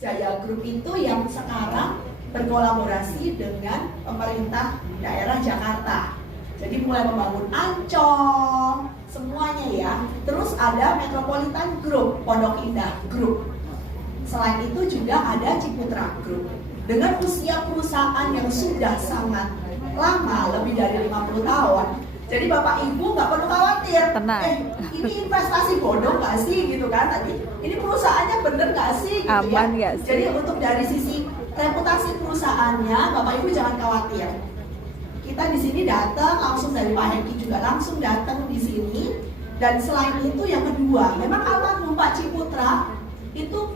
Jaya Group itu yang sekarang berkolaborasi dengan pemerintah daerah Jakarta. Jadi mulai membangun Ancol, semuanya ya. Terus ada Metropolitan Group, Pondok Indah Group. Selain itu juga ada Ciputra Group. Dengan usia perusahaan yang sudah sangat lama, lebih dari 50 tahun. Jadi Bapak Ibu nggak perlu khawatir. Ini investasi bodong nggak sih gitu kan tadi? Ini perusahaannya bener nggak sih? Gitu aman ya? sih? Jadi untuk dari sisi reputasi perusahaannya, Bapak Ibu jangan khawatir. Kita di sini datang langsung dari Pak Hengki juga langsung datang di sini. Dan selain itu yang kedua, memang almarhum Pak Ciputra itu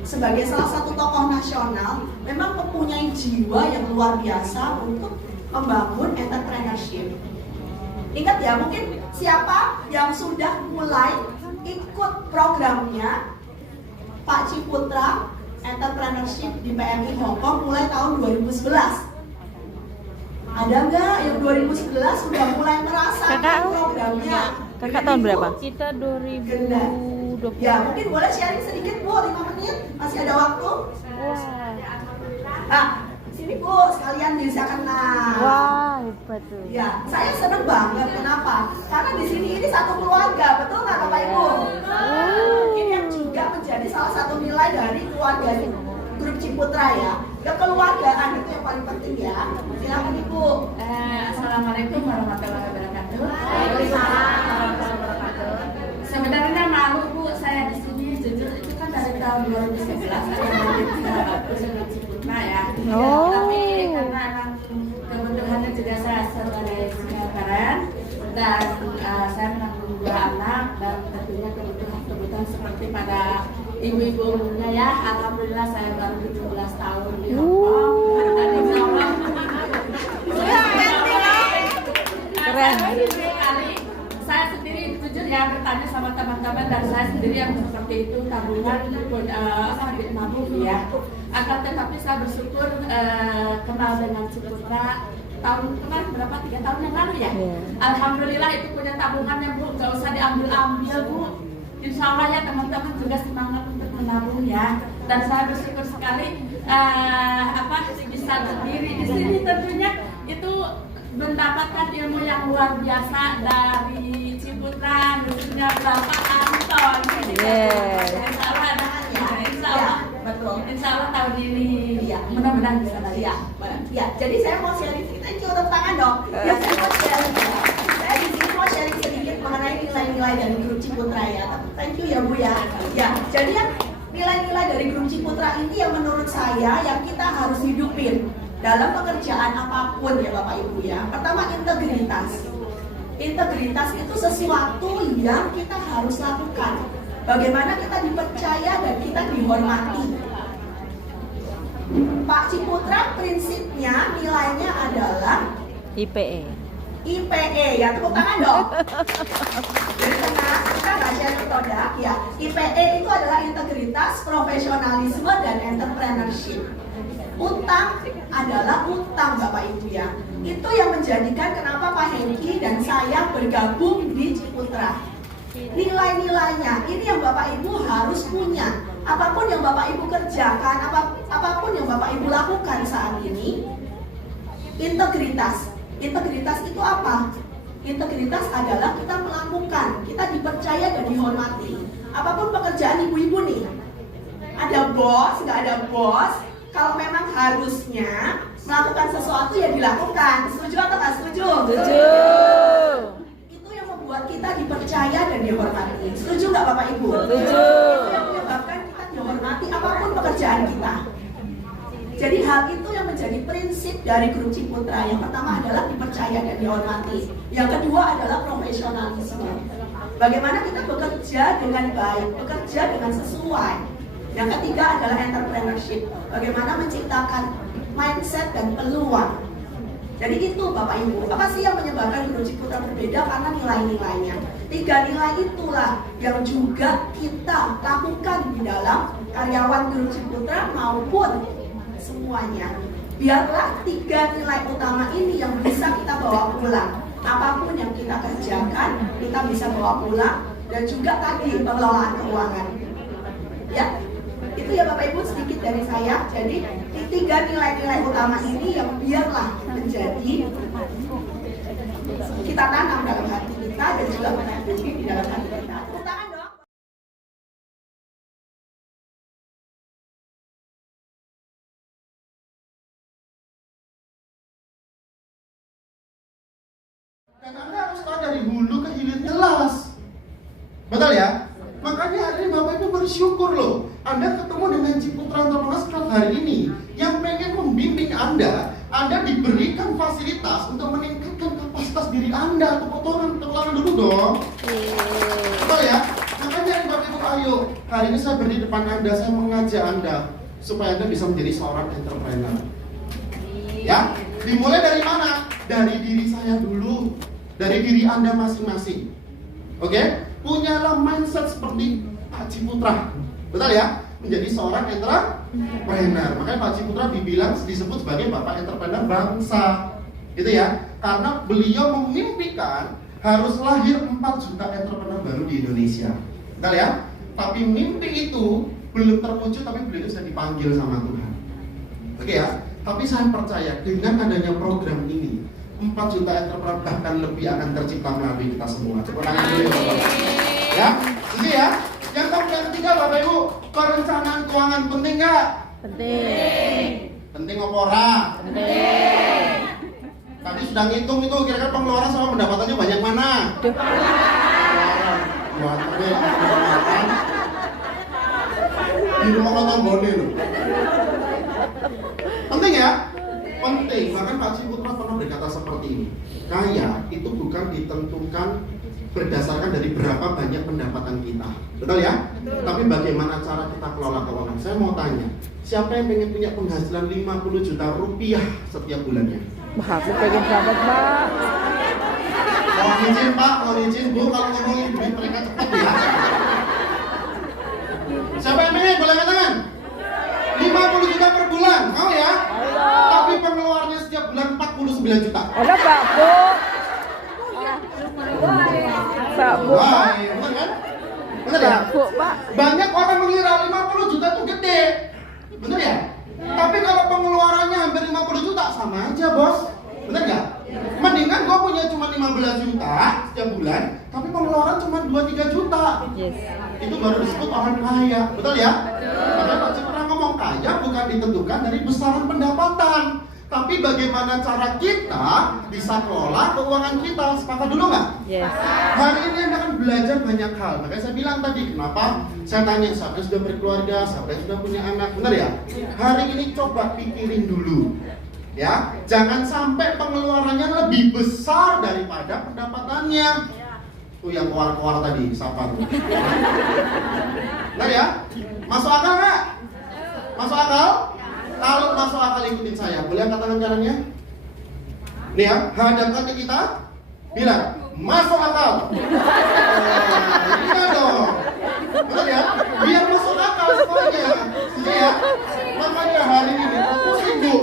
sebagai salah satu tokoh nasional memang mempunyai jiwa yang luar biasa untuk membangun entrepreneurship. Ingat ya, mungkin siapa yang sudah mulai ikut programnya Pak Ciputra Entrepreneurship di PMI Hong Kong mulai tahun 2011? Ada nggak yang 2011 sudah mulai merasakan programnya? Kakak tahun berapa? Kita 2020. Ya, mungkin boleh sharing sedikit Bu, 5 menit, masih ada waktu. Nah, sini Bu, sekalian bisa kenal. Wah, hebat tuh. Ya, saya seneng banget. Kenapa? Karena di sini ini satu keluarga, betul nggak Bapak Ibu? Ini yang juga menjadi salah satu nilai dari keluarga Grup Ciputra ya. Kekeluargaan itu yang paling penting ya. Silakan Ibu. Assalamualaikum warahmatullahi wabarakatuh. Waalaikumsalam warahmatullahi wabarakatuh. Sebenarnya malu Bu, saya di sini jujur itu kan dari tahun 2011 saya Grup Ciputra ya. Tapi karena emang kebutuhannya juga saya sebagai single parent dan saya menanggung 2 anak dan tentunya kebutuhan seperti pada ibu-ibu umumnya ya. Alhamdulillah saya baru 17 tahun di Hong Kong dan insya Allah keren sekali. Saya sendiri jujur ya bertanya sama teman-teman dan saya sendiri yang seperti itu tabungan nabung ya. Akan tetapi saya bersyukur kenal dengan Ciputra tahun kemarin berapa 3 tahun yang lalu ya. Alhamdulillah itu punya tabungannya Bu, nggak usah diambil-ambil Bu. Insya Allah ya teman-teman juga semangat untuk menabung ya. Dan saya bersyukur sekali bisa berdiri di sini tentunya itu mendapatkan ilmu yang luar biasa dari Ciputra, khususnya Bapak Anton. Insya Allah ya, insya Allah betul. Insya Allah tahun ini ya mudah-mudahan bisa lagi ya. Ya, jadi saya mau sharing sedikit. Thank you, tepuk tangan dong. Ya, saya mau sharing. Saya di sini mau sharing sedikit mengenai nilai-nilai dari Grup Ciputra ya. Thank you ya Bu ya. Ya, jadi yang nilai-nilai dari Grup Ciputra ini yang menurut saya yang kita harus hidupin dalam pekerjaan apapun ya Bapak Ibu ya. Pertama, integritas. Integritas itu sesuatu yang kita harus lakukan. Bagaimana kita dipercaya dan kita dihormati. Pak Ciputra prinsipnya nilainya adalah IPE. IPE ya, tepuk tangan dong. Jadi kita nggak share produk ya. IPE itu adalah integritas, profesionalisme, dan entrepreneurship. Utang adalah utang Bapak Ibu ya. Itu yang menjadikan kenapa Pak Hengki dan saya bergabung di Ciputra. Nilai-nilainya ini yang Bapak Ibu harus punya. Apapun yang Bapak Ibu kerjakan, apapun yang Bapak Ibu lakukan saat ini, integritas. Integritas itu apa? Integritas adalah kita melakukan, kita dipercaya dan dihormati. Apapun pekerjaan ibu-ibu nih, ada bos, nggak ada bos, kalau memang harusnya melakukan sesuatu ya dilakukan. Setuju atau nggak setuju? Setuju. Itu yang membuat kita dipercaya dan dihormati. Setuju nggak Bapak Ibu? Setuju. Itu yang menyebabkan kita dihormati apapun pekerjaan kita. Jadi hal itu yang menjadi prinsip dari Grup Ciputra. Yang pertama adalah dipercaya dan dihormati. Yang kedua adalah profesionalisme. Bagaimana kita bekerja dengan baik, bekerja dengan sesuai. Yang ketiga adalah entrepreneurship. Bagaimana menciptakan mindset dan peluang. Jadi itu Bapak Ibu. Apa sih yang menyebabkan Grup Ciputra berbeda? Karena nilai-nilainya. 3 nilai itulah yang juga kita lakukan di dalam karyawan Grup Ciputra maupun semuanya. Biarlah 3 nilai utama ini yang bisa kita bawa pulang. Apapun yang kita kerjakan, kita bisa bawa pulang. Dan juga tadi pengelolaan keuangan. Ya, itu ya Bapak Ibu sedikit dari saya. Jadi 3 nilai-nilai utama ini yang biarlah menjadi kita tanam dalam hati kita dan juga menandungi di dalam hati kita. Tepuk tangan dong. Dan Anda harus tahu dari hulu ke hilir jelas. Betul ya? Makanya hari ini Bapak Ibu bersyukur loh, Anda ketemu dengan Ciputra Entrepreneurs Club hari ini yang pengen membimbing Anda diberikan fasilitas untuk meningkatkan kapasitas diri Anda. Tepuk tangan dulu dong. Betul ya? Makanya Bapak Ibu ayo, hari ini saya berdiri depan Anda, saya mengajak Anda supaya Anda bisa menjadi seorang entrepreneur. Ya, dimulai dari mana? Dari diri saya dulu, dari diri Anda masing-masing. Oke? Punyalah mindset seperti Pak Ciputra, betul ya? Menjadi seorang entrepreneur. Makanya Pak Ciputra disebut sebagai Bapak Entrepreneur Bangsa, gitu ya? Karena beliau memimpikan harus lahir 4 juta entrepreneur baru di Indonesia, betul ya? Tapi mimpi itu belum terwujud, tapi beliau sudah dipanggil sama Tuhan. Oke ya? Tapi saya percaya dengan adanya program ini 4 juta entrepreneur bahkan lebih akan tercipta melalui kita semua. Tepuk tangan dulu ya. Setuju ya? Yang ketiga Bapak Ibu, perencanaan keuangan penting nggak? Penting. Penting apa ora? Penting. Tadi sudah ngitung itu kira-kira pengeluaran sama pendapatannya banyak mana? Buat di rumah nonton bone loh. Penting ya? Penting, bahkan Pak Ciputra pernah berkata seperti ini. Kaya itu bukan ditentukan berdasarkan dari berapa banyak pendapatan kita, betul ya? Betul. Tapi bagaimana cara kita kelola keuangan? Saya mau tanya, siapa yang pengen punya penghasilan 50 juta rupiah setiap bulannya? Wah, aku pengen banget, Pak. Mohon izin Pak, mohon izin Bu, kalau ngomongin duit mereka cepat ya. Siapa yang pengen? Boleh angkat tangan? 50 juta per bulan, mau ya? Tapi pengeluarannya setiap bulan 49 juta. Ada Pak Bu. Pak Bu, Pak. Bener kan? Bener ya? Pak Bu, Pak. Banyak orang mengira 50 juta itu gede. Bener ya? Tapi kalau pengeluarannya hampir 50 juta, sama aja bos. Bener gak? Mendingan gue punya cuma 15 juta setiap bulan, tapi pengeluaran cuma 2-3 juta. Yes. Itu baru disebut orang kaya. Betul ya? Makanya Pak Ciputra ngomong kaya bukan ditentukan dari besaran pendapatan, tapi bagaimana cara kita bisa kelola keuangan kita. Sepakat dulu nggak? Yes. Hari ini Anda akan belajar banyak hal. Makanya saya bilang tadi, kenapa saya tanya siapa yang sudah berkeluarga, siapa yang sudah punya anak, benar ya? Hari ini coba pikirin dulu, ya. Jangan sampai pengeluarannya lebih besar daripada pendapatannya. Tuh yang keluar-keluar tadi, siapa tuh? Benar ya? Masuk akal nggak? Masuk akal? Kalau masuk akal ikutin saya. Boleh angkat tangan kanannya? Nih ya, hadapkan ke kita. Bilang, masuk akal. Iya dong. Betul ya? Biar masuk akal semuanya. Iya. Makanya hari ini pusing Bu.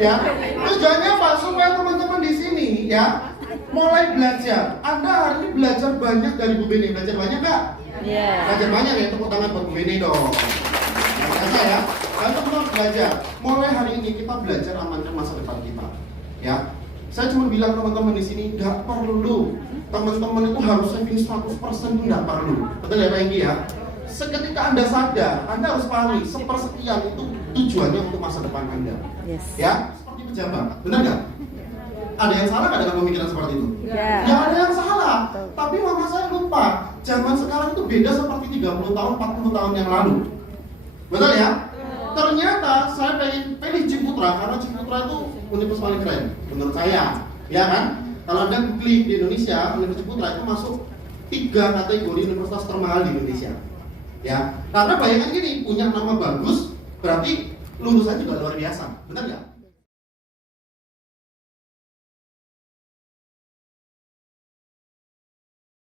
Ya, tujuannya apa? Supaya teman-teman di sini ya mulai belajar. Anda hari ini belajar banyak dari Bu Beni. Belajar banyak nggak? Iya. Belajar banyak ya, tepuk tangan buat Bu Beni dong. Biasa ya. Dan teman-teman belajar. Mulai hari ini kita belajar amankan masa depan kita. Ya. Saya cuma bilang teman-teman di sini nggak perlu. Teman-teman itu harus saving 100% itu nggak perlu. Betul ya Pak Enggi ya? Seketika Anda sadar, Anda harus pahami sepersekian itu tujuannya untuk masa depan Anda. Yes. Ya, seperti pejabat. Benar nggak? Ada yang salah nggak dengan pemikiran seperti itu? Ya. Ya ada yang salah. Tapi mama saya lupa, zaman sekarang itu beda seperti 30 tahun, 40 tahun yang lalu. Betul ya? Ternyata saya pengen pilih Ciputra karena Ciputra itu universitas paling keren menurut saya. Ya kan? Kalau Anda klik di Indonesia, Universitas Ciputra itu masuk 3 kategori universitas termahal di Indonesia. Ya, karena bayangan gini, punya nama bagus, berarti lulusan juga luar biasa. Benar nggak?